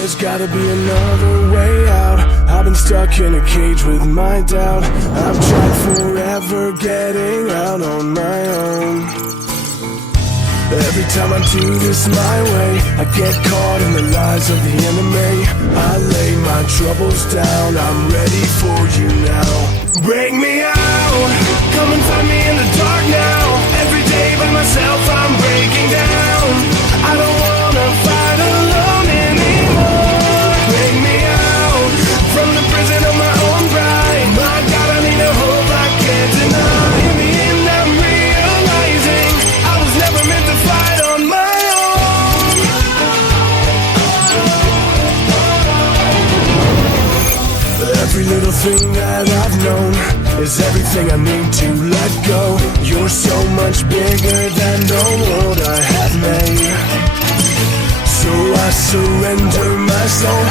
There's gotta be another way out. I've been stuck in a cage with my doubt. I've tried forever getting out on my own. Every time I do this my way, I get caught in the lies of the enemy. I lay my troubles down, I'm ready for you now. Break me out, come and find me in the dark now. Every day by myself I'm breaking down. I don't wanna fight alone anymore. Break me out from the prison of my own pride. My God, I need a hope I can't deny. In the end I'm realizing I was never meant to fight on my own. Every little thing that I've known is everything I need to let go. You're so much bigger than the world I have made. So I surrender my soul.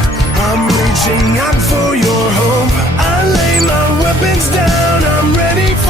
I'm reaching out for your hope. I lay my weapons down. I'm ready for